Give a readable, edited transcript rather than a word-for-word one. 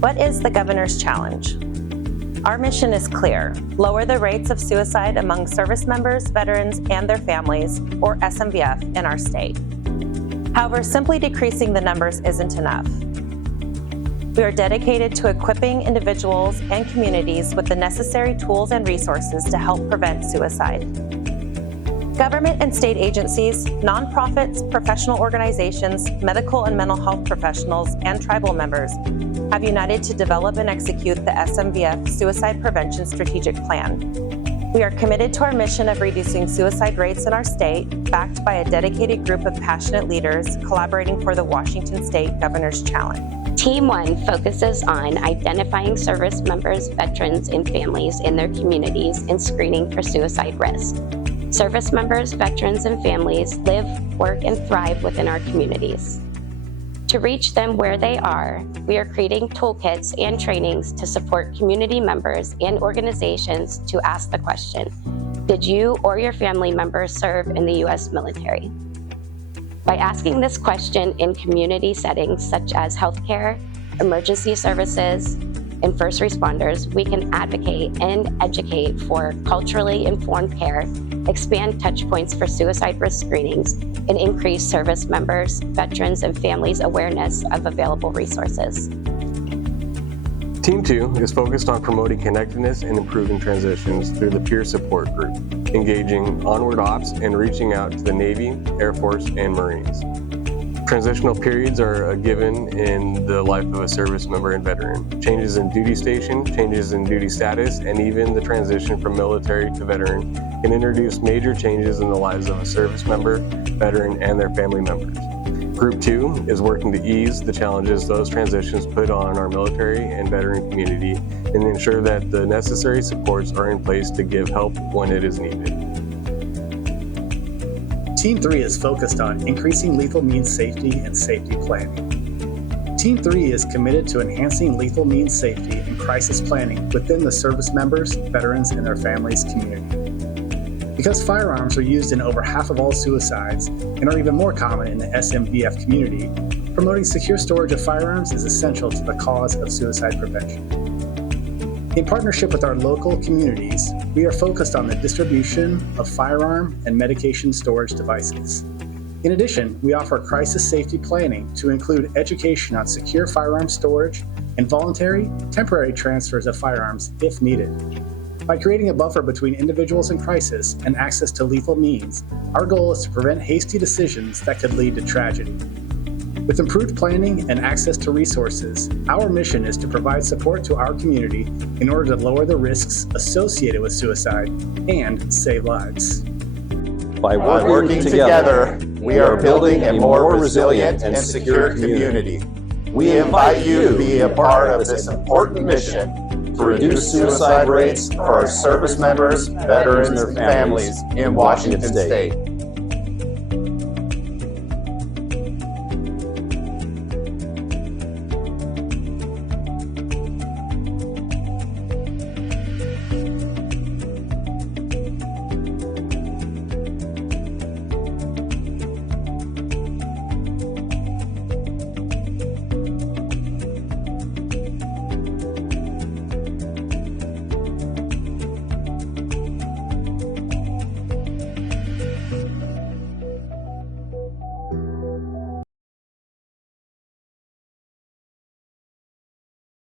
What is the Governor's Challenge? Our mission is clear: lower the rates of suicide among service members, veterans, and their families, or SMVF, in our state. However, simply decreasing the numbers isn't enough. We are dedicated to equipping individuals and communities with the necessary tools and resources to help prevent suicide. Government and state agencies, nonprofits, professional organizations, medical and mental health professionals, and tribal members have united to develop and execute the SMVF Suicide Prevention Strategic Plan. We are committed to our mission of reducing suicide rates in our state, backed by a dedicated group of passionate leaders collaborating for the Washington State Governor's Challenge. Team 1 focuses on identifying service members, veterans, and families in their communities and screening for suicide risk. Service members, veterans, and families live, work, and thrive within our communities. To reach them where they are, we are creating toolkits and trainings to support community members and organizations to ask the question, did you or your family members serve in the U.S. military? By asking this question in community settings such as healthcare, emergency services, and first responders, we can advocate and educate for culturally informed care, expand touchpoints for suicide risk screenings, and increase service members, veterans, and families' awareness of available resources. Team 2 is focused on promoting connectedness and improving transitions through the peer support group, engaging onward ops and reaching out to the Navy, Air Force, and Marines. Transitional periods are a given in the life of a service member and veteran. Changes in duty station, changes in duty status, and even the transition from military to veteran can introduce major changes in the lives of a service member, veteran, and their family members. Group 2 is working to ease the challenges those transitions put on our military and veteran community and ensure that the necessary supports are in place to give help when it is needed. Team 3 is focused on increasing lethal means safety and safety planning. Team 3 is committed to enhancing lethal means safety and crisis planning within the service members, veterans, and their families' community. Because firearms are used in over half of all suicides and are even more common in the SMVF community, promoting secure storage of firearms is essential to the cause of suicide prevention. In partnership with our local communities, we are focused on the distribution of firearm and medication storage devices. In addition, we offer crisis safety planning to include education on secure firearm storage and voluntary, temporary transfers of firearms if needed. By creating a buffer between individuals in crisis and access to lethal means, our goal is to prevent hasty decisions that could lead to tragedy. With improved planning and access to resources, our mission is to provide support to our community in order to lower the risks associated with suicide and save lives. By working together, we are building a more resilient and secure community. We invite you to be a part of this important mission to reduce suicide rates for our service members, veterans, and families in Washington State.